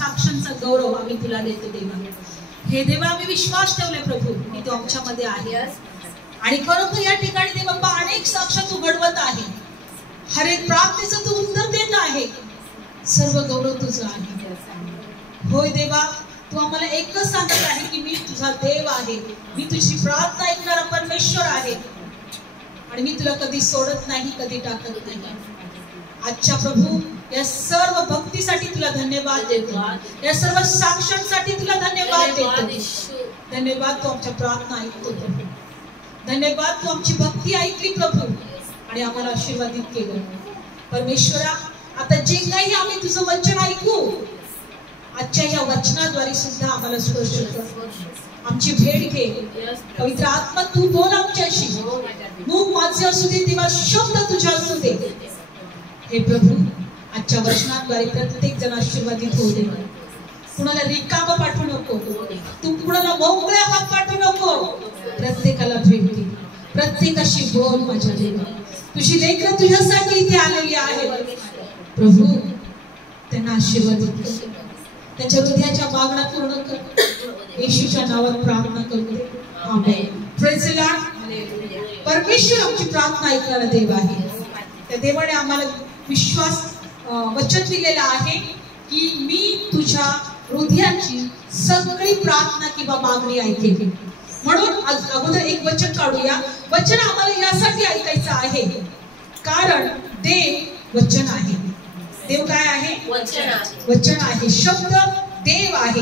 साक्षांचा गौरव आम्ही तुला देतो देवा. हे देवा आम्ही विश्वास ठेवलाय प्रभू की तू आमच्यामध्ये आहे आणि खरोखर या ठिकाणी देव बाप्पा अनेक साक्ष तू घडवत आहे. हर एक प्रार्थनेचं तू उत्तर देत आहे. सर्व गौरव तुझं आहे. होय देवा तू आम्हाला एकच सांगत आहे की मी तुझा देव आहे, मी तुझी प्रार्थना ऐकणारा परमेश्वर आहे आणि मी तुला कधी सोडत नाही, कधी टाकत नाही. आजच्या प्रभू या सर्व भक्तीसाठी तुला धन्यवाद देतो. या सर्व साक्षांसाठी तुला धन्यवाद देतो. धन्यवाद तू आमच्या प्रार्थना ऐकतो प्रभू. धन्यवाद तू आमची भक्ती ऐकली प्रभू आणि आम्हाला आशीर्वादित केलं. परमेश्वरा आता जे काही आम्ही तुझं वचन ऐकू, आजच्या या वचनाद्वारे सुद्धा आम्हाला स्पर्श कर. आमची भेट घे. पवित्र आत्मा तू बोल आमच्याशी. मुख माझे असू दे तेव्हा शब्द तुझ्या असू दे. हे प्रभू आजच्या वचनाद्वारे प्रत्येक जण आशीर्वादित होऊ दे. कुणाला रिकाम पाठवू नको, तू कुणाला मोकळ्या हात पाठवू नको. प्रत्येकाला भेट दे, प्रत्येकाशी बोल माझ्या देवा. तुझी लेकरं तुझ्यासाठी इथे आलेली आहेत प्रभू. त्यांना आशीर्वादित कर, त्यांच्या हृदयाच्या मागण्या पूर्ण कर. येशूच्या नावात प्रार्थना करते आमेन. Praise the Lord. परमेश्वर आमची प्रार्थना ऐकणारा देव आहे. त्या देवाने आम्हाला विश्वास वचन दिलेला आहे की मी तुझ्या हृदयाची सगळी प्रार्थना किंवा मागणी ऐकेल. म्हणून अगोदर एक वचन काढूया. वचन आम्हाला यासाठी ऐकायचं आहे कारण देव वचन आहे. देव काय आहे? वचन आहे. शब्द देव आहे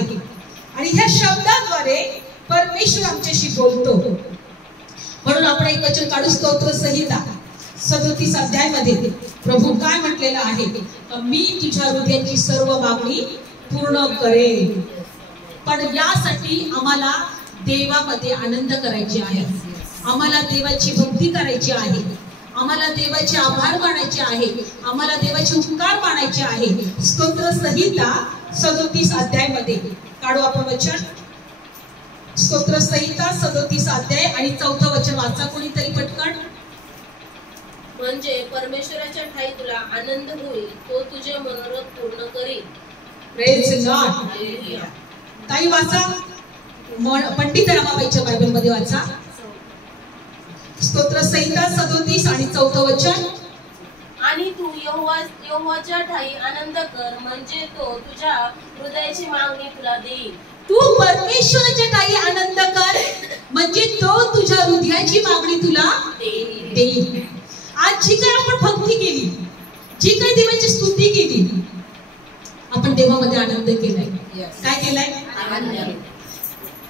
आणि ह्या शब्दाद्वारे परमेश्वर आमच्याशी बोलतो. म्हणून आपण एक वचन काढू. स्तोत्र संहिता 37 अध्यायामध्ये प्रभू काय म्हटलेलं आहे? मी तुझ्या हृदयाची सर्व मागणी पूर्ण करेन. पण यासाठी आम्हाला देवामध्ये आनंद करायचे आहे. आम्हाला देवाची भक्ती करायची आहे. आम्हाला देवाचे आभार मानायचे आहे. आम्हाला देवाचे उपकार मानायचे आहे. स्तोत्र संहिता 37 अध्यायामध्ये काढू आपण वचन. स्तोत्र संहिता 37 अध्याय आणि 4थं वचन वाचा कोणीतरी पटकन. म्हणजे परमेश्वराच्या ठाई तुला आनंद होईल, तो तुझे मनोरथ पूर्ण करील. Praise the Lord. ताई वाचा. पंडित रमाबाईच्या बायबल मध्ये वाचा. स्तोत्र संहिता 37 आणि 4थं वचन. आणि तू यहोवाच्या ठाई आनंद कर, म्हणजे तो तुझ्या हृदयाची मागणी तुला देईल. तू परमेश्वराच्या ठाई आनंद कर म्हणजे तो तुझ्या हृदयाची मागणी तुला देईल. आज जी काही आपण भक्ती केली, जी काही देवाची स्तुती केली, आपण देवामध्ये आनंद केलाय. काय केलाय?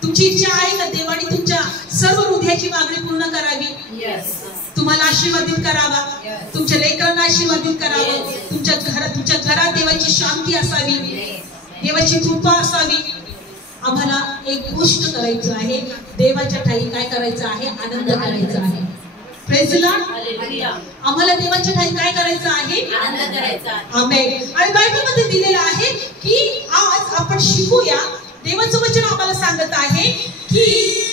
तुमची इच्छा आहे का देवाने तुमच्या सर्व हृदयाची मागणी पूर्ण करावी? तुम्हाला आशीर्वादित करावा, तुमच्या लेकरांना आशीर्वादित करावं, तुमच्या घरात देवाची शांती असावी, देवाची कृपा असावी. आम्हाला एक गोष्ट करायचं आहे. देवाच्या ठाई काय करायचं आहे? आनंद करायचा आहे. Praise the Lord. आम्हाला देवाच्या ठाई काय करायचं आहे? आनंद करायचा आहे. आमेन. आणि बायबल मध्ये दिलेलं आहे की आज आपण शिकूया. देवाचं वचन आम्हाला सांगत आहे की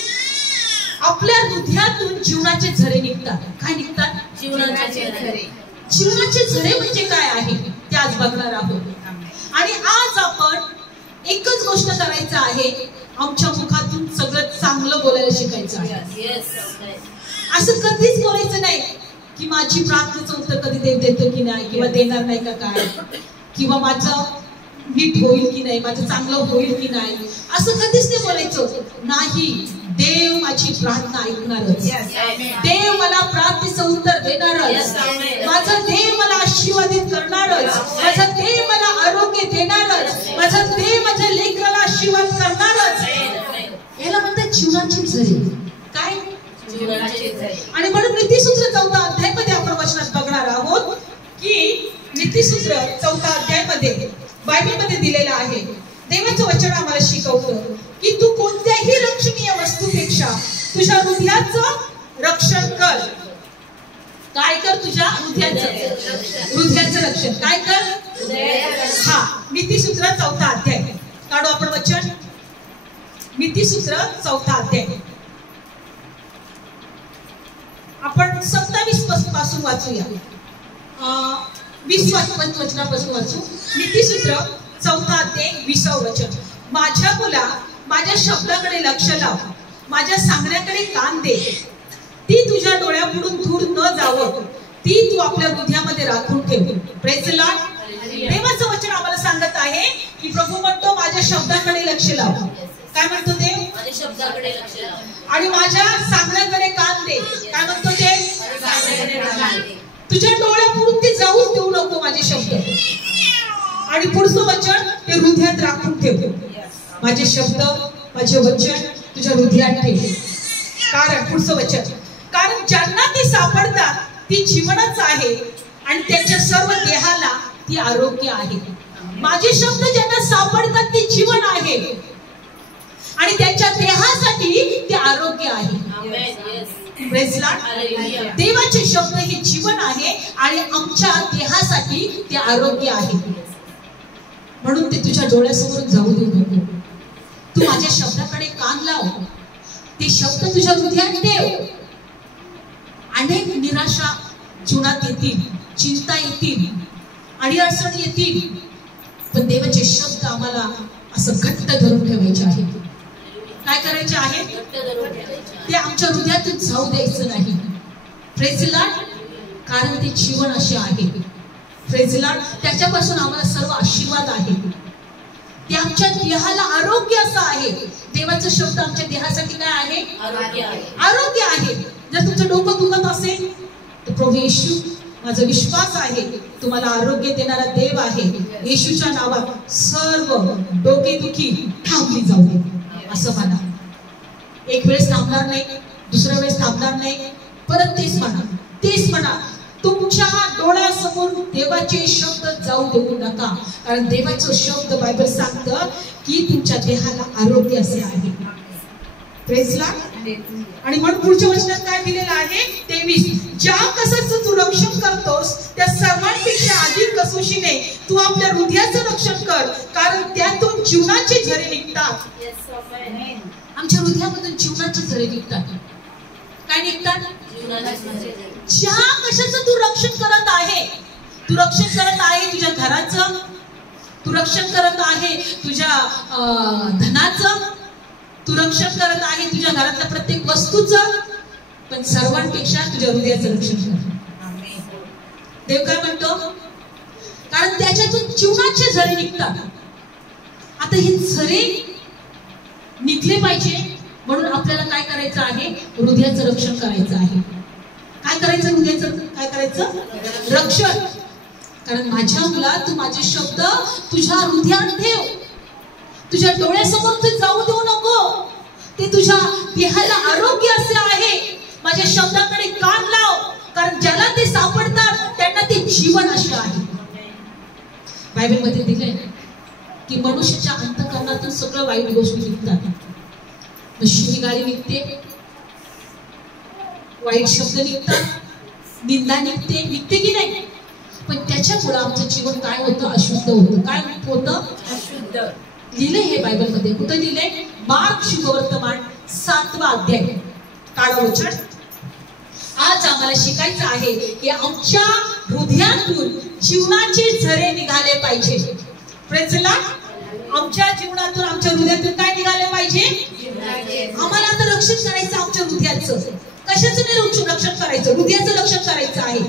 आपल्या हृदयातून जीवनाचे झरे निघतात. काय निघतात? जीवनाचे झरे. जीवनाचे झरे म्हणजे काय आहे ते आज बघणार आहोत. आणि आज आपण एकच गोष्ट करायचं आहे, आमच्या मुखातून सगळं चांगलं बोलायला शिकायचं आहे. असं कधीच बोलायचं नाही की माझी प्रार्थनेचं उत्तर कधी देव देतो की नाही, किंवा देणार नाही का काय, किंवा माझं नीट होईल की नाही, माझं चांगलं होईल की नाही, असं कधीच नाही बोलायचं. नाही, देव माझी प्रार्थना ऐकणारच. देव मला प्रार्थनेचं उत्तर देणारच. माझा देव मला आशीर्वादित करणारच. माझा देव मला आरोग्य देणारच. माझा देव माझ्या लेकराला आशीर्वाद करणारच. याला म्हणतात जीवनाची झरे. काय? आणि म्हणून नीतिसूत्र 4था अध्यायामध्ये आपण वचनात बघणार आहोत की नीतिसूत्र 4था अध्यायामध्ये बायबलमध्ये दिलेलं आहे. देवाचं वचन आम्हाला शिकवतं की तू कोणत्याही रक्षणीय वस्तूपेक्षा तुझ्या हृदयाचं रक्षण कर. काय कर? तुझ्या हृदयाचं रक्षण काय कर? हा, नीतिसूत्र 4था अध्याय काढू आपण वचन. नीतिसूत्र 4था अध्याय आपण 27 पासून वाचूया. 20 वचनापासून वाचू. नीतिसूत्र 4 अध्याय 20 वचन. माझ्या मुला, माझ्या शब्दाकडे लक्ष लाव, माझ्या सांगण्याकडे कान दे. ती तुझ्या डोळ्यापुढून दूर न जावं, ती तू आपल्या हृदयामध्ये राखून ठेव. Praise the Lord. देवाचं वचन आम्हाला सांगत आहे की प्रभू म्हणतो माझ्या शब्दाकडे लक्ष लाव. काय म्हणतो देव? माझ्या शब्दाकडे लक्ष लाव. आणि माझ्या सांगण्याकडे कान दे. काय म्हणतो देव? तुझ्या डोळ्यापुढून ते जाऊन देऊ नको माझे शब्द. आणि पुढचं वचन ते हृदयात राखून ठेव. माझे शब्द, माझे वचन तुझ्या हृदयात ठेव. कारण पुढचं वचन, कारण ज्यांना ती सापडतात ती जीवनच आहे आणि त्यांच्या सर्व देहाला ती आरोग्य आहे. माझे शब्द ज्यांना सापडतात ते जीवन आहे आणि त्यांच्या देहासाठी ते आरोग्य आहे. Praise Lord. देवाचे शब्द हे जीवन आहे आणि आमच्या देहासाठी ते आरोग्य आहे. म्हणून ते तुझ्या डोळ्यासमोर जाऊ देऊ नको. तू माझ्या शब्दाकडे कान लाव, ते शब्द तुझ्या हृदयात ठेव. अनेक निराशा जीवनात येतील, चिंता येतील आणि अडचणी येतील, पण देवाचे शब्द आम्हाला असं घट्ट धरून ठेवायचे आहेत. काय करायचे आहे? ते आमच्या हृदयातून जाऊ द्यायचं नाही. Praise the Lord. कारण ते जीवन असे आहे. Praise the Lord. त्याच्यापासून आम्हाला सर्व आशीर्वाद आहे. ते आमच्या देहाला आरोग्य असं आहे. देवाचा शब्द आमच्या देहासाठी काय आहे? आरोग्य आहे. जर तुमचं डोकं दुखत असेल तर प्रभू येशू, माझा विश्वास आहे तुम्हाला आरोग्य देणारा देव आहे. येशूच्या नावात सर्व डोकेदुखी थांबली जाऊ दे असं म्हणा. एक वेळेस थांबणार नाही, दुसऱ्या वेळेस थांबणार नाही, परत तेच म्हणा, तेच म्हणा. तुमच्या डोळ्यासमोर देवाचे शब्द जाऊ देऊ नका. कारण देवाचं शब्द बायबल सांगतं की तुमच्या देहाला आरोग्य असे आहे. Praise Lord. आणि म्हणून पुढच्या वचनात काय दिलेलं आहे? 23. ज्या कसाचं तू रक्षण करतोस त्या सर्वांपेक्षा अधिक कसोशीने तू आपल्या हृदयाचं रक्षण कर, कारण त्यातून जीवनाचे झरे निघतात. आमच्या हृदयामधून जीवनाचे झरे निघतात. काय निघतात? ज्या कशाचं तू रक्षण करत आहे, तू रक्षण करत आहे तुझ्या घराचं, तू रक्षण करत आहे तुझ्या धनाचं, तू रक्षण करत आहे तुझ्या घरातल्या प्रत्येक वस्तूचं, पण सर्वांपेक्षा तुझ्या हृदयाचं रक्षण कर. देव काय म्हणतो? कारण त्याच्यातून जीवनाचे झरे निघतात. आता हे झरे निघले पाहिजे म्हणून आपल्याला काय करायचं आहे? हृदयाचं रक्षण करायचं आहे. काय करायचं? हृदयाचं काय करायचं? रक्षण. कारण माझ्या मुला, तू माझे शब्द तुझ्या हृदयात ठेव. तुझ्या डोळ्यासमोर ते जाऊ देऊ नको. ते तुझ्या देहाला आरोग्य असे आहे. माझ्या शब्दाकडे कान लाव, कारण ज्याला ते सापडतात त्यांना ते जीवन असे आहे. बायबल मध्ये दिलंय की मनुष्याच्या अंतःकरणातून सगळं वाईट गोष्टी निघतात. शिवी गाळी निघते, वाईट शब्द निघतात, निंदा निघते की नाही? पण त्याच्यामुळे आमचं जीवन काय होतं? अशुद्ध होतं. काय होतं? अशुद्ध. लिहिले हे बायबल मध्ये. कुठं लिहिले? मार्क शुभवर्तमान 7वा अध्याय. काळा वचन. आज आम्हाला शिकायचं आहे की आमच्या हृदयातून जीवनाचे झरे निघाले पाहिजे. Praise the Lord. आमच्या जीवनातून, आमच्या हृदयातून काय निघाले पाहिजे? आम्हाला आता रक्षण करायचं आमच्या हृदयाचं. कशाचं नाही रक्षण करायचं? हृदयाचं रक्षण करायचं आहे.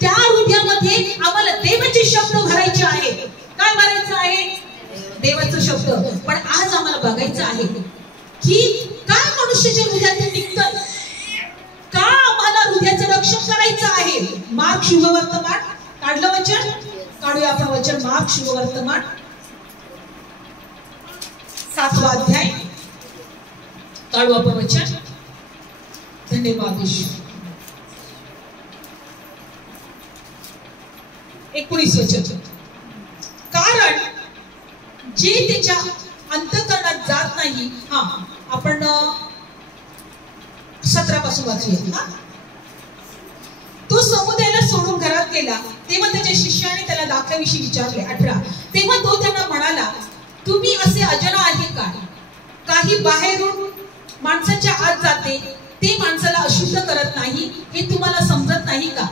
त्या हृदयामध्ये आम्हाला देवाचे शब्द भरायचे आहे. काय भरायचं आहे? देवाचं शब्द. पण आज आम्हाला बघायचं आहे की काय मनुष्याच्या हृदयातून निघतं, का आम्हाला हृदयाचं रक्षण करायचं आहे. मार्क शुभवर्तमान काढलं वचन. काढूया आपण वचन. मार्क शुभवर्तमान 7वा अध्याय. काढू आपण वचन. धन्यवाद येशू. 19 वचन. कारण जे त्याच्या अंतःकरणात जात नाही. आपण 17 पासून वाचूया. तो समुदायाला सोडून घरात गेला तेव्हा त्याच्या शिष्याने त्याला दाखल्याविषयी विचारले. 18. तेव्हा तो त्यांना म्हणाला, तुम्ही असे अजन आहे का? काही बाहेरून माणसाच्या आत जाते ते माणसाला अशुद्ध करत नाही, हे तुम्हाला समजत नाही का?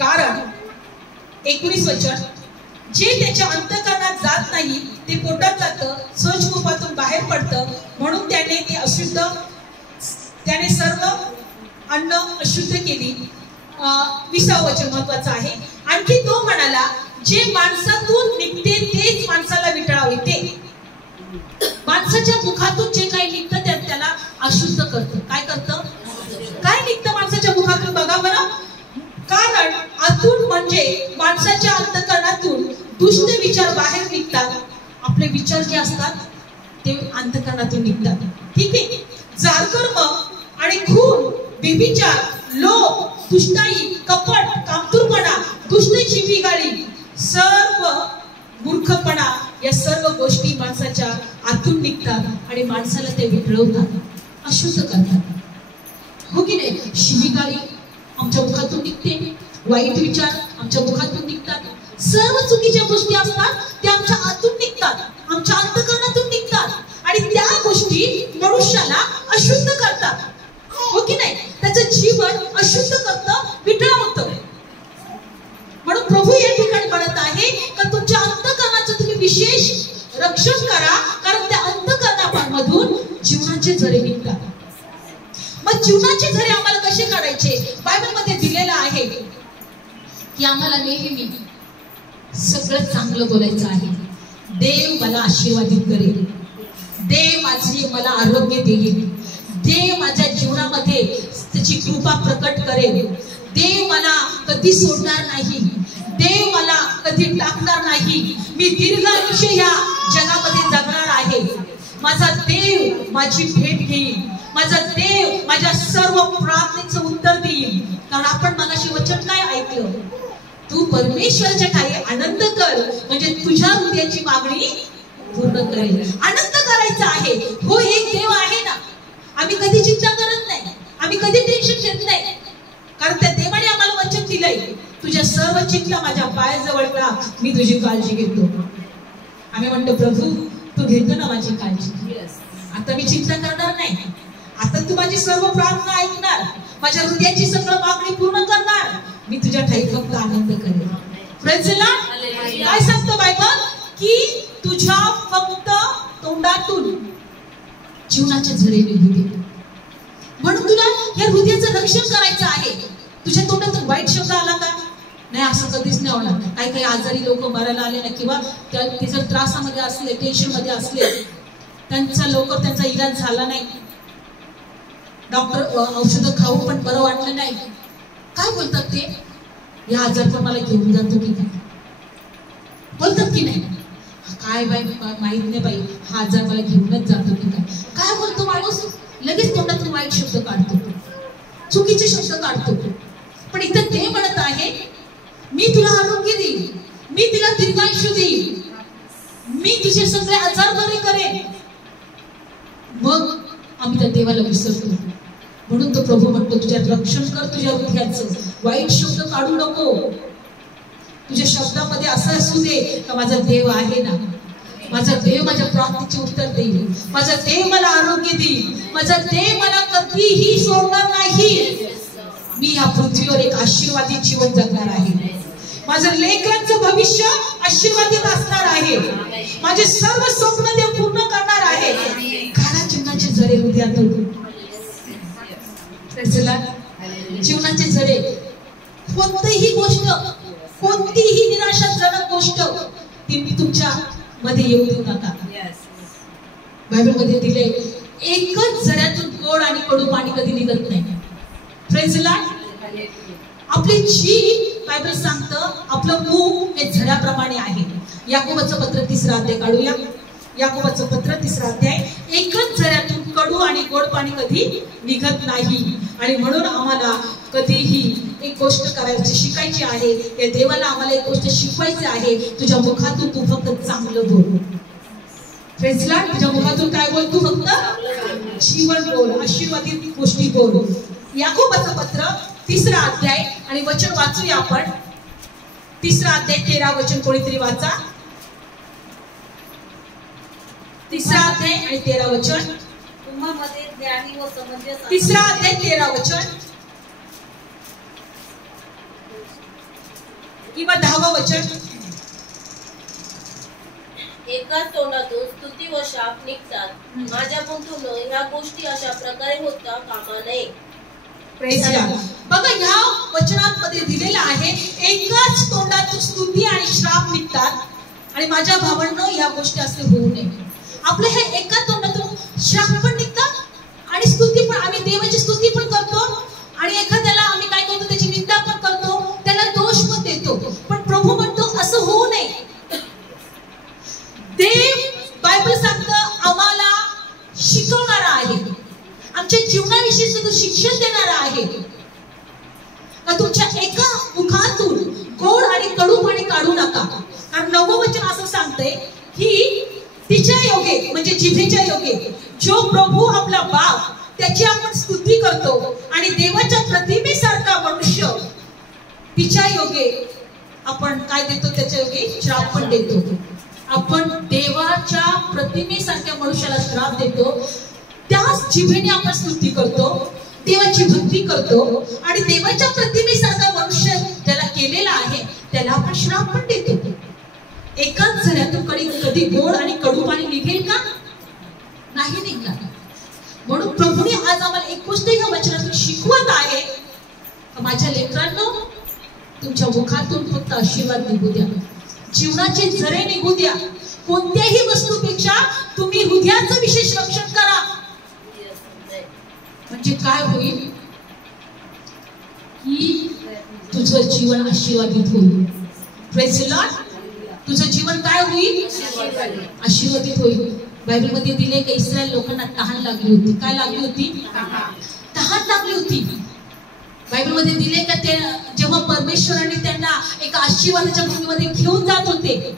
कारण 19 वचन. जे त्याच्या अंतःकरणात जात नाही ते पोटात जातं, स्वच्छकूपातून बाहेर पडतं, म्हणून त्याने ते अशुद्ध, त्याने सर्व अन्न अशुद्ध केली. 20वे वचन महत्वाचं आहे. आणखी तो म्हणाला, जे माणसातून निघते तेच माणसाला विटळावे. ते माणसाच्या मुखातून जे काही निघतं त्याला अशुद्ध करतं. काय करतं? काय निघतं माणसाच्या मुखातून? बघा बरं. कारण आतून म्हणजे माणसाच्या अंतःकरणातून दुष्ट विचार बाहेर निघतात. आपले विचार जे असतात ते अंतःकरणातून निघतात. ठीक आहे. जारकर्म आणि खून, व्यभिचार, लोभ, दुष्टाई, कपट, कामतुरपणा, दुष्ट शिवीगाळी, सर्व मूर्खपणा, या सर्व गोष्टी माणसाच्या आतून निघतात आणि माणसाला ते विटळवतात, अशुद्ध करतात. हो की नाही? शिवीगाळी आमच्या मुखातून निघते, वाईट विचार आमच्या मुखातून निघतात, सर्व चुकीच्या गोष्टी असतात त्या आमच्या आतून निघतात, आमच्या अंतःकरणातून निघतात आणि त्या गोष्टी मनुष्याला अशुद्ध करतात. हो की नाही? त्याचं जीवन अशुद्ध करतं, विटळवतं. म्हणून प्रभू या ठिकाणी म्हणत आहे की तुमच्या अंतःकरणाचं तुम्ही विशेष रक्षण करा, कारण त्या अंतःकरणामधून जीवनाचे झरे निघतात. मग जीवनाचे झरे आम्हाला कसे काढायचे? बायबलमध्ये दिलेलं आहे की आम्हाला नेहमी सगळं चांगलं बोलायचं आहे. देव मला आशीर्वादित करेल, देव माझे मला आरोग्य देईल, देव माझ्या जीवनामध्ये त्याची कृपा प्रकट करेल, देव मला कधी सोडणार नाही, देव मला कधी टाकणार नाही, मी दीर्घ आयुष्य या जगामध्ये जगणार आहे, माझा देव माझी भेट घेईल, माझा देव माझ्या सर्व प्रार्थनेचं उत्तर देईल. कारण आपण मगाशी वचन काय ऐकलं? तू परमेश्वराच्या ठाई आनंद कर, म्हणजे तुझ्या हृदयाची मागणी पूर्ण करेल. आनंद करायचा आहे. हो, एक देव आहे ना. आम्ही कधी चिंता करत नाही, आम्ही कधी टेन्शन घेत नाही, कारण त्या देवाने आम्हाला वचन दिलंय, तुझ्या सर्व चिंता माझ्या पायाजवळ का, मी तुझी काळजी घेतो. आम्ही म्हणतो, प्रभू तू घेतो ना माझी काळजी, आता मी चिंता करणार नाही, आता तू माझी सर्व प्रार्थना ऐकणार, माझ्या हृदयाची सगळं मागणी पूर्ण करणार, मी तुझ्या ठाई फक्त आनंद करेन. Praise the Lord. काय सांगतो बायबल? की तुझ्या फक्त तोंडातून जीवनाचे झरे निघू दे. म्हणून तुला या हृदयाचं रक्षण करायचं आहे. तुझ्या तोंडातून वाईट शब्द आला का? नाही, असं कधीच नाही होणार. काही काही आजारी लोक मरायला आले ना, किंवा ते जर त्रासामध्ये असले, टेन्शन मध्ये असले, त्यांचा लवकर त्यांचा इलाज झाला नाही, डॉक्टर औषधं खाऊ पण बरं वाटलं नाही, काय बोलतात ते? या आजार पण मला घेऊन जातो की काय? बोलतात की नाही? काय बाई माहित नाही बाई, हा आजार मला घेऊनच जातो की काय? काय बोलतो माणूस? लगेच तोंडातून वाईट शब्द काढतो, चुकीचे शब्द काढतो. पण इथं ते म्हणत आहे, मी तुला आरोग्य देईन, मी तुला दीर्घायुष्य देईन, मी तुझे सगळे आजार बरे करेन. मग आम्ही त्या देवाला विसरतो. म्हणून तो प्रभू म्हणतो, तुझ्या रक्षण कर तुझ्या हृदयाचं, वाईट शब्द काढू नको. तुझ्या शब्दामध्ये असं असू दे का माझा देव आहे ना, माझा देव माझ्या प्रार्थनेचे उत्तर देईल, माझा देव मला आरोग्य देईल, माझा देव मला कधीही सोडणार नाही, मी या पृथ्वीवर एक आशीर्वादित जीवन जगणार आहे, माझं लेकरांचं भविष्य आशीर्वादित असणार आहे, माझे सर्व स्वप्न देव पूर्ण करणार आहे. काळा जीवनाचे झरे हृदयातून, जीवनाचे झरे, कोणतीही गोष्ट, कोणतीही निराशाजनक गोष्ट ती तुमच्या मध्ये येऊ देऊ नका. बायबल मध्ये दिले, एकच झऱ्यातून गोड आणि कडू पाणी कधी निघत नाही. Praise the Lord. आपली जीभ, बायबल सांगतं, आपलं मुख हे झऱ्याप्रमाणे आहे. याकोबाचं पत्र 3रा अध्याय काढूया. याकोबाचं पत्र 3रा अध्याय. एकच झऱ्यातून कडू आणि गोड पाणी कधी निघत नाही, आणि म्हणून आम्हाला कधीही एक गोष्ट करायची, शिकायची आहे. या देवाला आम्हाला एक गोष्ट शिकवायची आहे, तुझ्या मुखातून तू फक्त चांगलं बोल. Praise the Lord. तुझ्या मुखातून काय बोल? तू फक्त जीवन बोल, आशीर्वादित गोष्टी बोल. याकोबाचं पत्र 3रा अध्याय आणि वचन वाचूया आपण. 3रा अध्याय 13 वचन कोणीतरी वाचा. 3रा अध्याय आणि 13 वचन. तुम्हामध्ये ज्ञानी व समंजस 3रा अध्याय 13 वचन किंवा 10वं वचन. एकाच तोंडातून स्तुती व शाप निघतात. माझ्याकडून ह्या गोष्टी अशा प्रकारे होता कामा नये. बघा, ह्या वचनांमध्ये दिलेलं आहे एकाच तोंडातून स्तुती आणि श्राप निघतात. आणि माझ्या भावांनो, या गोष्टी असे होऊ नये. आपलं हे एका तोंडातून श्राप पण निघतात आणि स्तुती पण. आम्ही देवाची स्तुती पण करतो आणि एखाद्याला आम्ही काय करतो, त्याची निंदा पण करतो, त्याला दोष पण देतो. पण प्रभू म्हणतो असं होऊ नये. देव बायबल सांगतं आम्हाला शिकवणारा आहे, आमच्या जीवनाविषयी सुद्धा शिक्षण देणारा आहे. तुमच्या एका मुखातून गोड आणि कडू पाणी काढू नका. कारण 9वं वचन असं सांगतंय की तिच्या योगे, म्हणजे जिभेच्या योगे, जो प्रभू आपला बाप त्याची आपण स्तुती करतो आणि देवाच्या प्रतिमेसारखा मनुष्य तिच्या योगे आपण काय देतो, त्याच्या योगे श्राप पण देतो. आपण देवाच्या प्रतिमेसारख्या मनुष्याला श्राप देतो, त्याच जिभेने आपण स्तुती करतो, देवाची भक्ती करतो आणि देवाच्या प्रतिमेसारखा मनुष्य ज्याला केलेला आहे त्याला आपण श्राप पण देतो. एकाच झऱ्यातून कधी गोड आणि कडू पाणी निघेल का? नाही निघणार. म्हणून प्रभूने आज आम्हाला एक गोष्ट ह्या वचनातून शिकवत आहे, माझ्या लेकरांनो, तुमच्या मुखातून फक्त आशीर्वाद निघू द्या, जीवनाचे झरे निघू द्या. कोणत्याही वस्तूपेक्षा तुम्ही हृदयाचं विशेष रक्षण करा. म्हणजे काय होईल की तुझं जीवन आशीर्वादित होईल. Praise the Lord. तुझं जीवन काय होईल? आशीर्वादित होईल. बायबलमध्ये दिले की इस्रायल लोकांना तहान लागली होती. काय लागली होती? तहान लागली होती. बायबलमध्ये दिले का ते जेव्हा परमेश्वराने त्यांना एका आशीर्वादाच्या भूमीमध्ये घेऊन जात होते,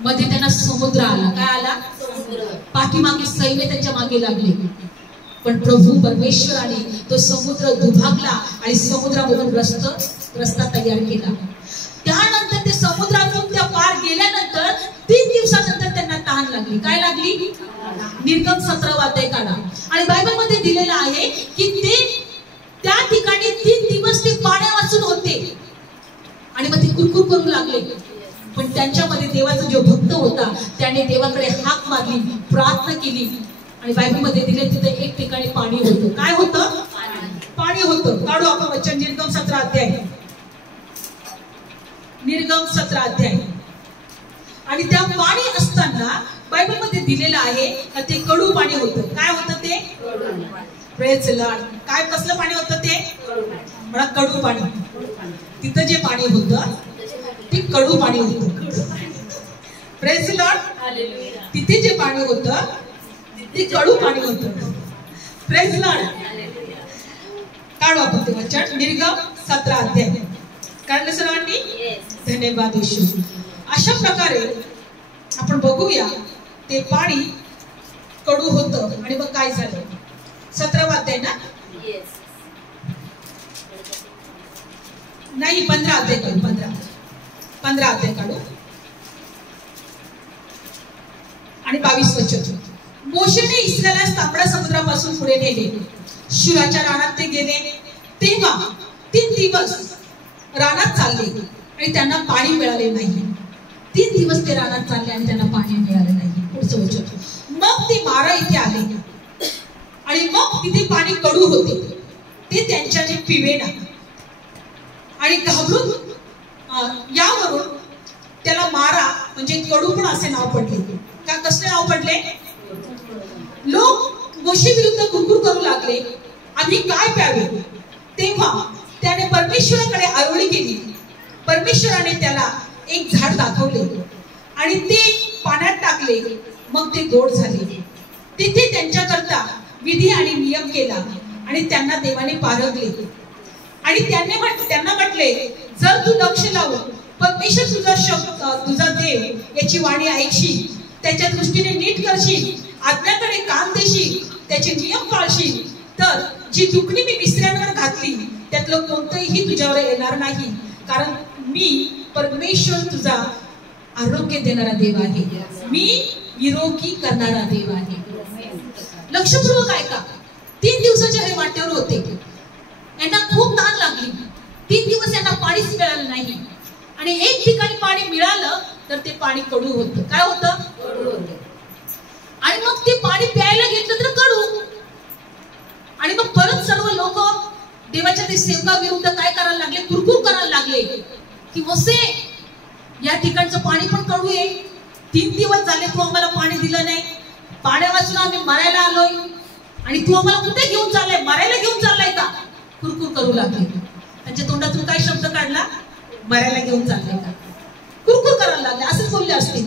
मध्ये त्यांना समुद्र आला. काय आला? पाठीमागे सैन्य त्यांच्या मागे लागले. पण प्रभू परमेश्वराने तो समुद्र दुभागला आणि समुद्रामधून रस्ता तयार केला. त्यानंतर ते समुद्रातून त्या पार गेल्यानंतर 3 दिवसानंतर त्यांना तहान लागली. काय लागली? निर्गम 17 अध्याय काढा आणि बायबलमध्ये दिलेलं आहे की ते त्या ठिकाणी 3 दिवस ते पाण्या वाचून होते आणि मग ते कुरकुर करू लागले. पण त्यांच्यामध्ये देवाचा जो भक्त होता त्याने देवाकडे हाक मारली, प्रार्थना केली आणि बायबलमध्ये दिले तिथे एक ठिकाणी पाणी होतं. काय होतं? पाणी होतं. काढू आपण वचन, निर्गम 17 अध्याय. निर्गम 17 अध्याय. आणि त्या पाणी असताना बायबलमध्ये दिलेलं आहे का ते कडू पाणी होतं. काय होतं ते? Praise the Lord. काय कसलं पाणी होतं ते? मला कडू पाणी. तिथं जे पाणी होतं ते कडू पाणी होतं. Praise the Lord. तिथे जे पाणी होतं ते कडू पाणी होतं. Praise the Lord. काढू आपण ते वचन, निर्गम 17 अध्याय. काढलं सर्वांनी? धन्यवाद येशू. अशा प्रकारे आपण बघूया ते पाणी कडू होतं आणि मग काय झालं. 17 अध्याय ना? नाही, 15 अध्याय काढू. 15 अध्याय काढू आणि 22 वचन. मोशेने इस्रायलास तांबड्या समुद्रापासून पुढे नेले. शुराच्या रानात ते गेले. तेव्हा 3 दिवस रानात चालले आणि त्यांना पाणी मिळाले नाही. 3 दिवस ते रानात चालले आणि त्यांना पाणी मिळाले नाही. पुढचं वचन. मग ते मारा इथे आले आणि मग तिथे पाणी कडू होते. ते त्यांच्याने पिवेना आणि घाबरून यावरून त्याला मारा म्हणजे कडू पण असे नाव पडले. का कसले नाव पडले? लोक मोशे विरुद्ध कुरकुर करू लागले, आम्ही काय प्यावे? तेव्हा त्याने परमेश्वराकडे आरोळी केली. परमेश्वराने त्याला एक झाड दाखवले आणि ते पाण्यात टाकले, मग ते गोड झाले. तिथे त्यांच्याकरता विधी आणि नियम केला आणि त्यांना देवाने पारगले. आणि त्यांना म्हटले, जर तू लक्ष लावून परमेश्वर तुझा देव याची वाणी ऐकशील, त्याच्या दृष्टीने नीट करशील, आज्ञाकडे कान देशील, त्याचे नियम पाळशील, तर जी दुखणी मी मिस्त्र्यांवर घातली त्यातलं कोणतंही तुझ्यावर येणार नाही. कारण मी परमेश्वर तुझा आरोग्य देणारा देव आहे, मी निरोगी करणारा देव आहे. लक्षपूर्वक ऐका. 3 दिवसाचे हे वाटेवर होते. यांना खूप तहान लागली. 3 दिवस यांना पाणीच मिळालं नाही आणि एक ठिकाणी पाणी मिळालं तर ते पाणी कडू होतं. काय होतं? कडू होतं. आणि मग ते पाणी प्यायला घेतलं तर कडू. आणि मग परत सर्व लोक देवाच्या ते सेवकाविरुद्ध काय करायला लागले? कुरकुर करायला लागले की मोसे, या ठिकाणचं पाणी पण कडू आहे. 3 दिवस झाले तू आम्हाला पाणी दिलं नाही. पाण्या वाचून आम्ही मरायला आलोय आणि तू आम्हाला कुठे घेऊन चाललाय? मरायला घेऊन चाललाय का? कुरकुर करू लागले. त्यांच्या तोंडातून काय शब्द काढला? मरायला घेऊन चाललाय का? कुरकुर करायला लागले. असंच बोलले असते.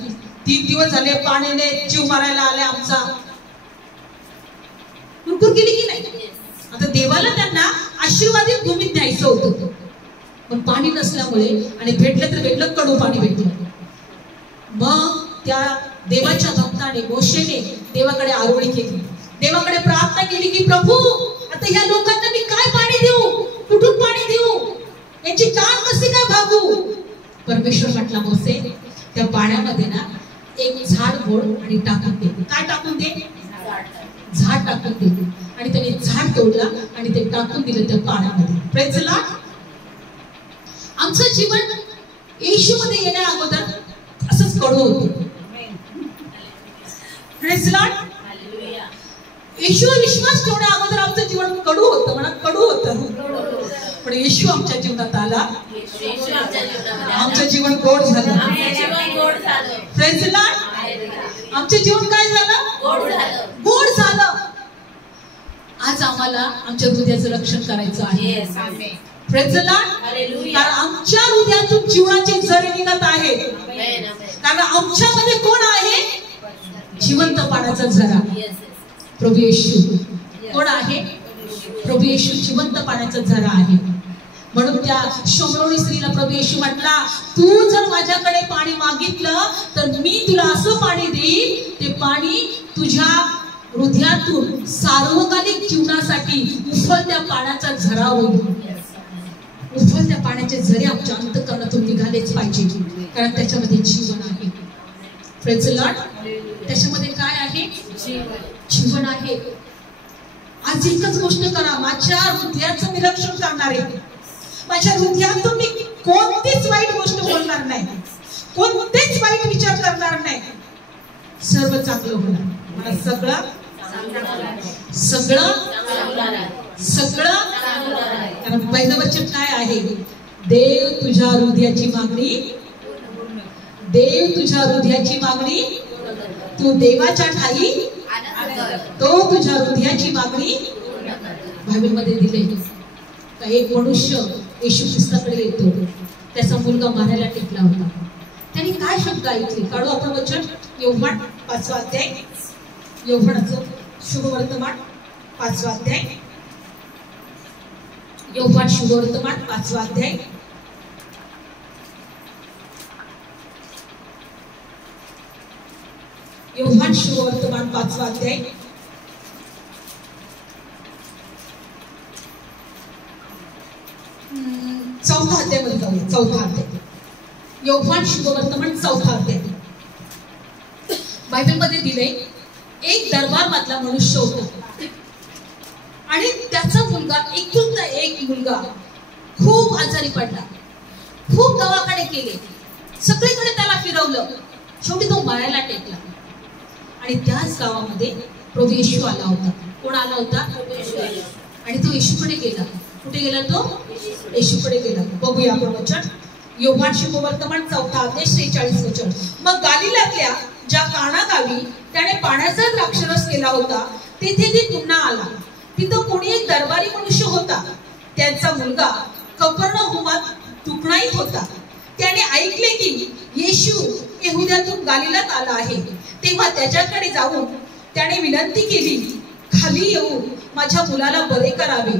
3 दिवस झाले पाण्याने जीव मारायला आले आमचा. कुरकुर केली की नाही? आता देवाला त्यांना आशीर्वादित भूमीत न्यायचं होतं, पण पाणी नसल्यामुळे आणि भेटलं तर भेटलं कडू पाणी भेटलं. मग त्या देवाच्या भक्ताने मोशेने देवाकडे आरोळी केली, देवाकडे प्रार्थना केली की प्रभू आता ह्या लोकांना मी काय पाणी देऊ? कुठून पाणी देऊ? यांची टाळ कशी काय भागू? परमेश्वर म्हटला मोसे, त्या पाण्यामध्ये ना एक झाड गोड आणि टाकून दे. काय टाकून दे? झाड टाकून दे. आणि त्याने झाड तोडला आणि ते टाकून दिलं त्या पाण्यामध्ये. Praise the lord. आमचं जीवन येशूमध्ये येण्या अगोदर असंच कडू होतं. Praise the lord. येशूवर विश्वास ठेवण्या अगोदर आमचं जीवन कडू होतं. म्हणा कडू होतं. पण येशू आमच्या जीवनात आला, आमचं जीवन गोड झालं. Praise the lord. आमचं जीवन काय झालं? गोड झालं. आज आम्हाला आमच्या हृदयाचं रक्षण करायचं आहे. Praise the Lord. कारण आमच्या हृदयातून जीवनाचे झरे निघत आहेत. कारण आमच्यामध्ये कोण आहे? जिवंत पाण्याचा झरा. प्रभू येशू. कोण आहे? प्रभू येशू जिवंत पाण्याचा झरा आहे. म्हणून त्या शोमरोनी स्त्रीला प्रभू येशू म्हटला, तू जर माझ्याकडे पाणी मागितलं तर मी तुला असं पाणी देईन, ते पाणी तुझ्या हृदयातून सार्वकालिक जीवनासाठी उफळत्या पाण्याचा झरा होईल. उफळत्या पाण्याचे झरे आमच्या अंतःकरणातून निघालेच पाहिजे, कारण त्याच्यामध्ये जीवन आहे. Praise the Lord. त्याच्यामध्ये काय आहे? जीवन आहे. आज एकच गोष्ट करा, माझ्या हृदयाचं निरीक्षण करणार आहे. माझ्या हृदयातून मी कोणतीच वाईट गोष्ट बोलणार नाही, कोणतेच वाईट विचार करणार नाही. सर्व चांगलं होणार. मला सगळं सगळं सगळं. कारण पहिलं वचन काय आहे? देव तुझ्या हृदयाची मागणी, देव तुझ्या हृदयाची मागणी, तू देवाच्या ठाई तो तुझ्या हृदयाची मागणी. बायबल मध्ये दिले का एक मनुष्य येशू ख्रिस्ताकडे येतो, त्याचा मुलगा मारायला टेकला होता. त्याने काय शब्द ऐकले? काढू आपण वचन. योहान 5 अध्याय. योहानाचं शुभवर्तमान 5 अध्याय. योहान शुभवर्तमान 5 अध्याय. योहान शुभवर्तमान 5 अध्याय. चौथा अध्याय मध्ये जाऊया. चौथा अध्याय. योहान शुभवर्तमान 4 अध्याय. बायबल मध्ये दिले एक दरबार मधला मनुष्य होता आणि त्याचा मुलगा, एकुलता एक मुलगा, खूप आजारी पडला. खूप दवाखाने केले, सगळीकडे त्याला फिरवलं, शेवटी तो मरायला टेकला. आणि त्याच गावामध्ये प्रभू येशू आला होता. कोण आला होता? आणि तो येशूकडे गेला. कुठे गेला तो? येशूकडे गेला. बघूया आपण वचन. योहान शुभवर्तमान 4 अध्याय 46 वचन. मग गालिलातल्या ज्या काना गावी त्याने पाण्याचा द्राक्षरस केला होता, तिथे ती पुन्हा आला. तिथं कोणी एक दरबारी मनुष्य होता, त्यांचा मुलगा कफरनहूमात तुकणाईत होता. त्याने ऐकले की येशू यहुद्यातून गालिलात आला आहे. तेव्हा त्याच्याकडे जाऊन त्याने विनंती केली, खाली येऊन माझ्या मुलाला बरे करावे,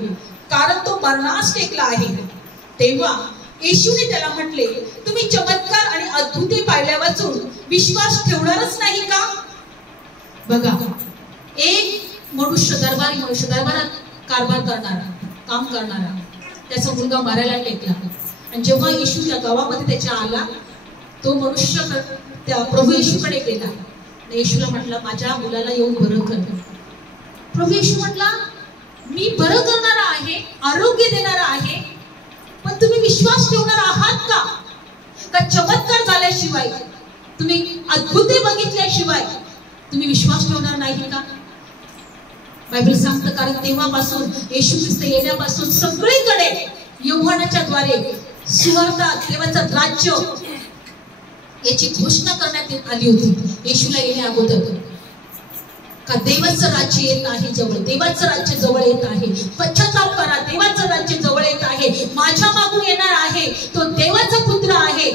कारण तो मरणास टेकला आहे. तेव्हा येशूने त्याला म्हटले, तुम्ही चमत्कार आणि अद्भुते पाहिल्या वाचून विश्वास ठेवणारच नाही का? बघा, एक मनुष्य, दरबारी मनुष्य, दरबारात कारभार करणारा, काम करणारा, त्याचा मुलगा मारायला टेकला. आणि जेव्हा येशू त्या गावामध्ये त्याच्या आला, तो मनुष्य त्या प्रभू येशूकडे गेला. येशूला म्हटला, माझ्या मुलाला येऊन बरं कर. प्रभू येशू म्हटला, मी बरं करणारा आहे, आरोग्य देणारा आहे, पण तुम्ही विश्वास ठेवणार आहात का? का चमत्कार झाल्याशिवाय तुम्ही अद्भुते बघितल्याशिवाय तुम्ही विश्वास ठेवणार नाही का? बायबल सांगतं, कारण तेव्हापासून येशू ख्रिस्त येण्यापासून सगळीकडे योहानाच्या द्वारे सुवार्ता, देवाचं राज्य याची घोषणा करण्यात आली होती. येशूला येण्या अगोदर का देवाचं राज्य येत आहे जवळ, देवाचं राज्य जवळ येत आहे, पश्चाताप करा, देवाचं राज्य जवळ येत आहे, माझ्या मागून येणार आहे तो देवाचा पुत्र आहे,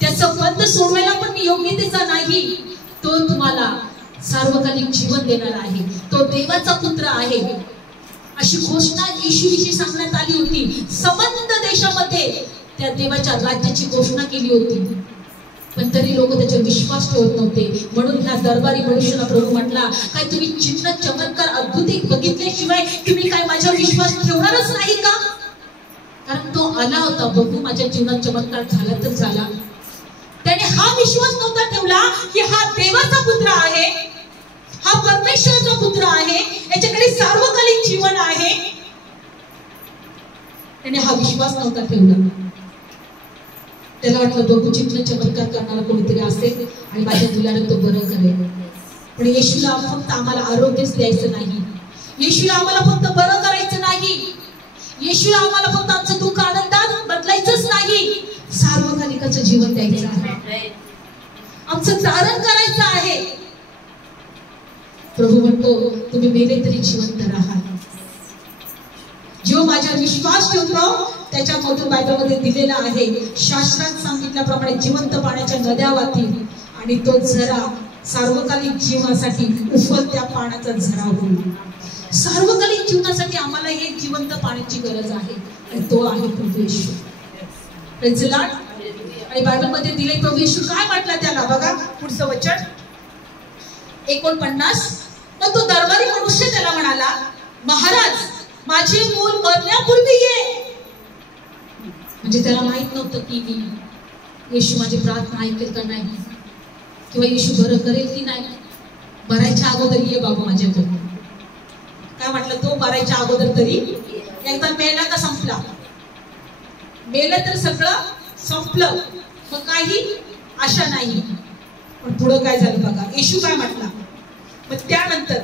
त्याचं बंध सोडवायला पण मी योग्यतेचा नाही, तो तुम्हाला सार्वकालिक जीवन देणार आहे, तो देवाचा पुत्र आहे, अशी घोषणा येशूविषयी सांगण्यात आली होती. संबंध देशामध्ये त्या देवाच्या राज्याची घोषणा केली होती, पण तरी लोक त्याच्यावर विश्वास ठेवत नव्हते. म्हणून ह्या दरबारी मनुष्याला प्रभू म्हटला, काय तुम्ही चिन्ह चमत्कार अद्भुत बघितल्याशिवाय तुम्ही काय माझ्यावर विश्वास ठेवणारच नाही का? कारण तो आला होता, बघू माझ्या जीवनात चमत्कार झाला तर झाला. त्याने हा विश्वास नव्हता ठेवला की हा देवाचा पुत्र आहे, हा परमेश्वराचा पुत्र आहे, याच्याकडे सार्वकालिक जीवन आहे. त्याने हा विश्वास नव्हता ठेवला. त्याला वाटलं बघू चिन्ह चमत्कार करणारा कोणीतरी असेल आणि माझ्या मुलाला तो बरं करेल. पण येशूला फक्त आम्हाला आरोग्यच द्यायचं नाही, येशूला आम्हाला फक्त बरं करायचं नाही, येशूला आम्हाला फक्त आमचं दुःख आनंदात बदलायचंच नाही, सार्वकालिकाचं जीवन द्यायचं आहे, आमचं तारण करायचं आहे. प्रभू म्हणतो, तुम्ही मेले तरी जिवंत राहा. जो माझ्यावर विश्वास ठेवतो त्याच्यामधून बायबलमध्ये दिलेला आहे, शास्त्रात सांगितल्याप्रमाणे जिवंत पाण्याच्या नद्या वाहतील आणि तो झरा सार्वकालिक जीवनासाठी उफलत्या पाण्याचा झरा होईल. सार्वकालिक जीवनासाठी आम्हाला हे जिवंत पाण्याची गरज आहे आणि तो आहे प्रभू येशू. Praise the lord. आणि बायबलमध्ये दिले प्रभू येशू काय म्हटलं त्याला, बघा पुढचं वचन 49. मग तो दरबारी मनुष्य त्याला म्हणाला, महाराज माझे मूल मरण्यापूर्वी ये. म्हणजे त्याला माहित नव्हतं की येशू माझी प्रार्थना ऐकेल का नाही, किंवा येशू बरं करेल की नाही. मरायच्या अगोदर ये बाबा माझ्याकडे. काय म्हटलं तो, मरायच्या अगोदर तरी. एकदा मेला का संपला, मेलं तर सगळं संपलं, मग काही आशा नाही. पण पुढं काय झालं बघा, येशू काय म्हटला. मग त्यानंतर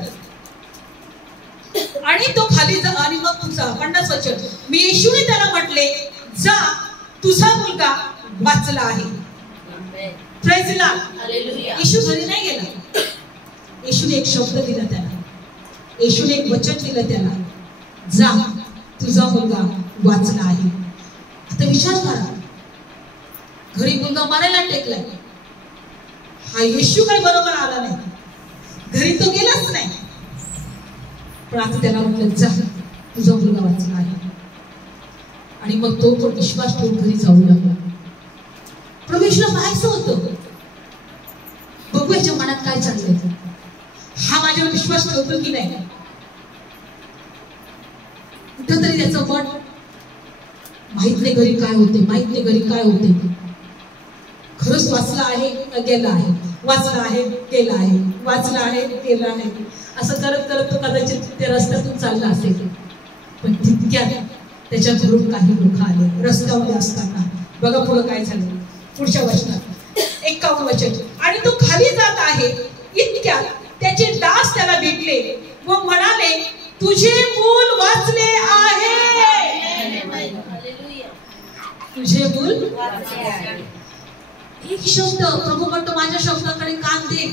आणि तो खाली जा, आणि मग तुझा 50 वचन, मी येशूने त्याला म्हटले, जा तुझा मुलगा वाचला आहे. Praise the Lord. येशू घरी नाही गेला, येशूने एक शब्द दिला त्याला, येशूने एक वचन दिलं त्याला, जा तुझा मुलगा वाचला आहे. आता विचार करा, घरी मुलगा मारायला टेकलाय, हा येशू काय बरोबर आला नाही, घरी तो गेलाच नाही, पण आता त्याला म्हटलं जा तुझा मुलगा वाचला आहे. आणि मग तो पण विश्वास ठेवून घरी जाऊ लागला. प्रभू येशूला पाहायचं होतं, बघू याच्या मनात काय चाललंय, हा माझ्यावर विश्वास ठेवतो की नाही. कुठंतरी त्याचं मन माहित नाही घरी काय होते, माहित नाही घरी काय होते, खरंच वाचला आहे का गेला आहे, वाचला आहे गेला आहे, वाचला आहे गेला आहे, असं करत करत तो कदाचित त्या रस्त्यातून चालला असेल. पण तितक्यात त्याच्या घरून काही लोक आले रस्त्यामध्ये असताना. बघा पुढं काय झालं, पुढच्या वचनात 51 वचन, आणि तो खाली जात आहे इतक्यात त्याचे दास त्याला भेटले व म्हणाले, तुझे मूल वाचले आहे, तुझे मूल वाचले आहे. एक शब्द प्रभू म्हणतो, माझ्या शब्दाकडे कान दे,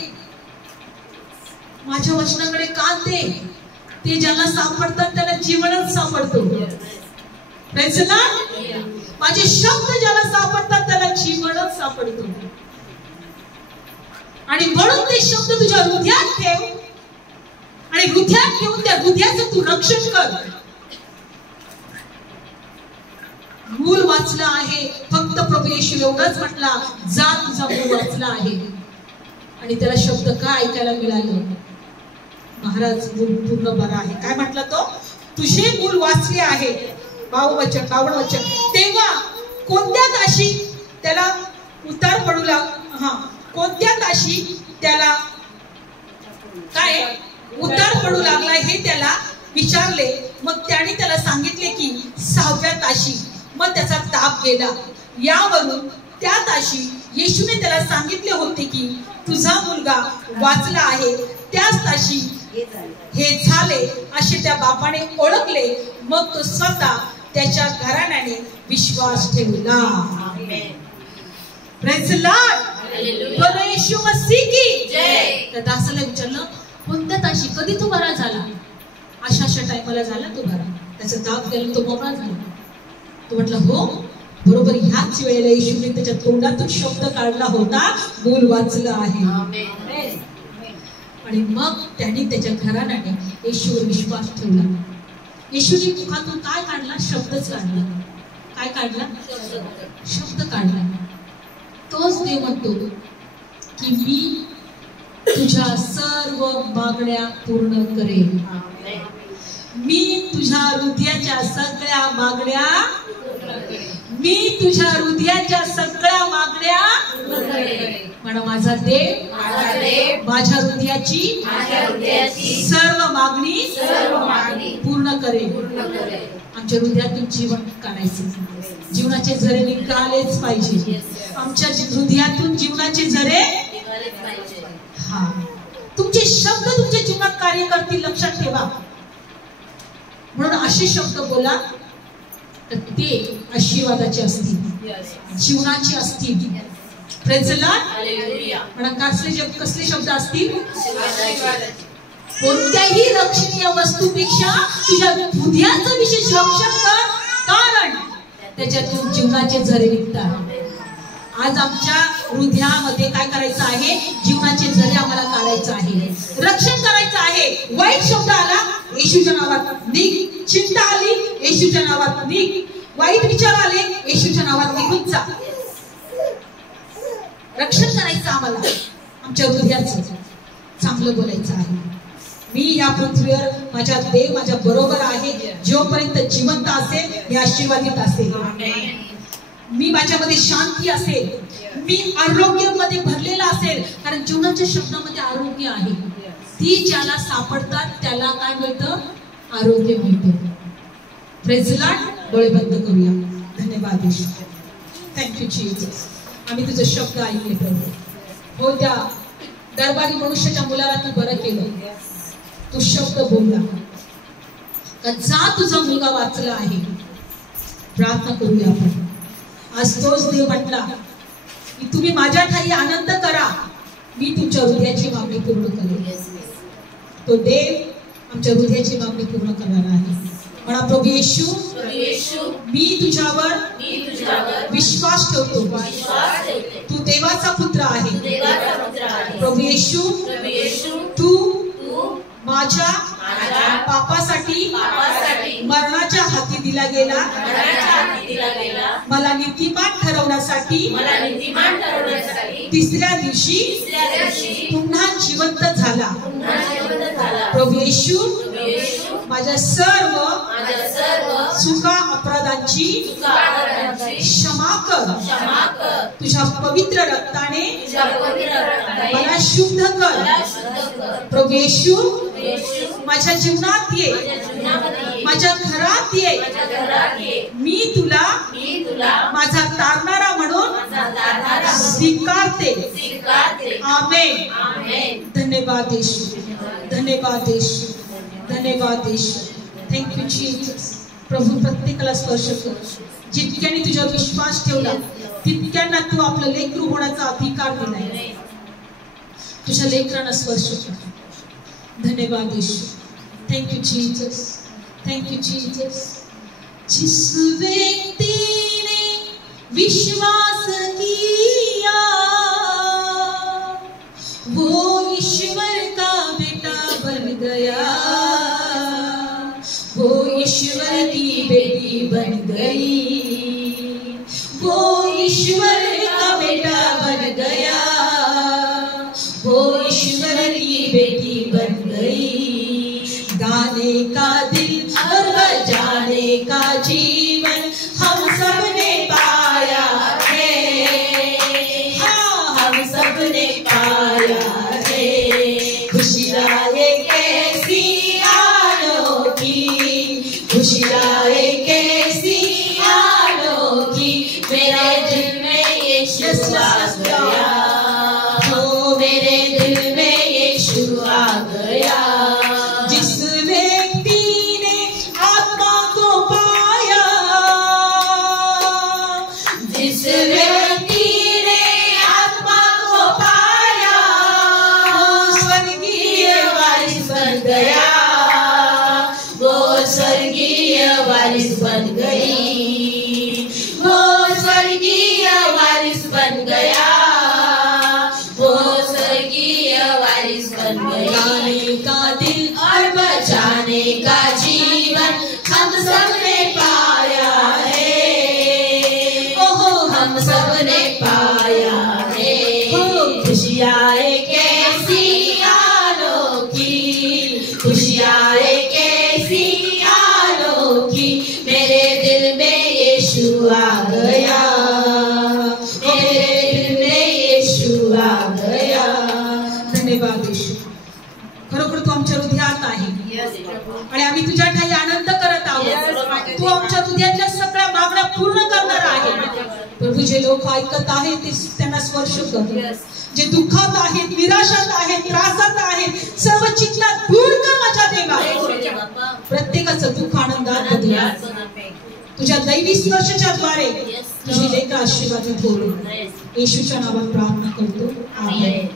माझ्या वचनाकडे कान दे. ते ज्याला सापडतात त्याला जीवनच सापडतो. Praise the Lord. माझे शब्द ज्याला सापडतात त्याला जीवनच सापडतो. आणि म्हणून ते शब्द तुझ्या हृदयात ठेव, आणि हृदयात ठेवून त्या हृदयाचं तू रक्षण कर. मूल वाचला आहे, फक्त प्रभू येशू एवढंच म्हटला, जा तुझा मूल वाचला आहे. आणि त्याला शब्द काय ऐकायला मिळालं, महाराज मूल पूर्ण बरा आहे. काय म्हटलं तो, तुझे मूल वाचले आहे. 52 वचन, तेव्हा कोणत्या ताशी त्याला उतार पडू कोणत्या ताशी त्याला काय उतार पडू लागला हे त्याला विचारले. मग त्याने त्याला सांगितले की 6व्या ताशी. मग त्याचा ताप गेला. यावरून त्या ताशी येशूने त्याला सांगितले होते की तुझा मुलगा वाचला आहे, त्याच ताशी हे झाले असे त्या बापाने ओळखले. मग तो स्वतः त्याच्या घराण्याने विश्वास ठेवला. Praise the Lord. बोलो येशू मसीह की जय. त्या दासाला विचारलं, कोणत्या ताशी, कधी तू बरा झाला? अशा टायमाला झाला तू बरा. त्याचा दाब गेला, तो मोकळा झाला. तो म्हटलं हो बरोबर. ह्याच वेळेला येशूने त्याच्या तोंडातून शब्द काढला होता, मूल वाचलं आहे. आणि मग त्यांनी त्याच्या घराण्याने येशूवर विश्वास ठेवला. येशूने मुखातून काय काढला? शब्दच काढला. काय काढला? शब्द काढला. तोच देव म्हणतो की मी तुझ्या सर्व मागण्या पूर्ण करेन. मी तुझ्या हृदयाच्या सगळ्या मागण्या, मी तुझ्या हृदयाच्या सगळ्या मागण्या म्हणा माझा देव माझ्या हृदयाची सर्व मागणी पूर्ण करेल. आमच्या हृदयातून जीवन काढायचं, जीवनाचे झरे निघालेच पाहिजे. आमच्या हृदयातून जीवनाचे झरे. हा, तुमचे शब्द तुमच्या जीवनात कार्य करतील, लक्षात ठेवा. म्हणून असे शब्द बोला तर ते आशीर्वादाचे असतील, जीवनाचे असतील. Praise the Lord. म्हणा कसले शब्द असतील? कोणत्याही लक्षणीय वस्तूपेक्षा तुझ्या हृदयाचं विशेष रक्षण कर, कारण त्याच्यातून जीवनाचे झरे निघतात. आज आमच्या हृदयामध्ये काय करायचं आहे? जीवनाचे झरे आम्हाला काढायचं आहे, रक्षण करायचं आहे. वाईट शब्द आला, येशूच्या नावात निघ. चिंता आली, येशूच्या नावात निघ. वाईट विचार आले, येशूच्या नावात निघून जा. रक्षण करायचं आम्हाला, आमच्या हृदयाचं चांगलं बोलायचं आहे. मी या पृथ्वीवर माझ्या देव माझ्या बरोबर आहे. जोपर्यंत जिवंत असेल मी आशीर्वादित असेल. मी माझ्यामध्ये शांती असेल, मी आरोग्यामध्ये भरलेला असेल. कारण जीवनाच्या शब्दामध्ये आरोग्य आहे. ती ज्याला सापडतात त्याला काय मिळतं? आरोग्य मिळतं. Praise the Lord. डोळे बंद करूया. धन्यवाद येशू. Thank you Jesus. आम्ही तुझे शब्द ऐकले प्रभू. हो, त्या दरबारी मनुष्याच्या मुलाला तू बरं केलं. तू शब्द बोलला का जा तुझा मुलगा वाचला आहे. प्रार्थना करूया आपण. आज तोच देव म्हटला की तुम्ही माझ्या ठाई आनंद करा, मी तुमच्या हृदयाची मागणी पूर्ण करेन. तो देव आमच्या हृदयाची मागणी पूर्ण करणार आहे. म्हणा प्रभू येशू, मी तुझ्यावर विश्वास ठेवतो. तू देवाचा पुत्र आहे. प्रभू येशू, तू माझ्या पापासाठी मरणाच्या हाती दिला गेला. मला नीतिमान ठरवण्यासाठी तिसऱ्या दिवशी पुन्हा जिवंत झाला. प्रभू येशू, माझ्या सर्व चुका अपराधांची क्षमा कर. तुझ्या पवित्र रक्ताने मला शुद्ध कर. प्रभू येशू, माझ्या जीवनात ये, माझ्या घरात ये. मी तुला माझा तारणारा म्हणून स्वीकारते. आमेन. धन्यवाद येशू, धन्यवाद येशू, धन्यवाद येशू. Thank you Jesus. प्रभू प्रत्येकाला स्पर्श कर. जितक्याने तुझ्यावर विश्वास ठेवला तितक्यांना तू आपलं लेकरू होण्याचा अधिकार दिलाय. तुझ्या लेकरांना स्पर्श कर. धन्यवाद Yeshu. Thank you Jesus, thank you Jesus. जिस व्यक्ति ने विश्वास किया वो ईश्वर का बेटा बन गया, वो ईश्वर की बेटी बन गई, वो ईश्वर का बेटा बन गया, वो ईश्वर की बेटी बन गई. गाने का दिल और बजाने का जीवन हम सब ने पाया है. हाँ, हम सब ने पाया है. खुशी लाए कैसी अनोखी, खुशी लाए कैसी अनोखी, मेरे दिल में यीशु धन्यवाद येशू. खरोखर तू आमच्या हृदयात आहे आणि आम्ही तुझ्या ठाई आनंद करत आहोत. तू आमच्या हृदयातल्या सगळ्या मागण्या पूर्ण करणार आहे. प्रभू, जे लोक ऐकत आहेत ते त्यांना स्पर्श कर. जे दुःखात आहेत, निराशात आहेत, त्रासात आहेत, सर्व चिंता दूर कर माझ्या देवा. प्रत्येकाचं दुःख आनंदात बदला. तुझ्या दैवी स्पर्शाच्या द्वारे तुझी लेकरं आशीर्वादित होईल. येशूच्या नावात प्रार्थना करतो. आमेन.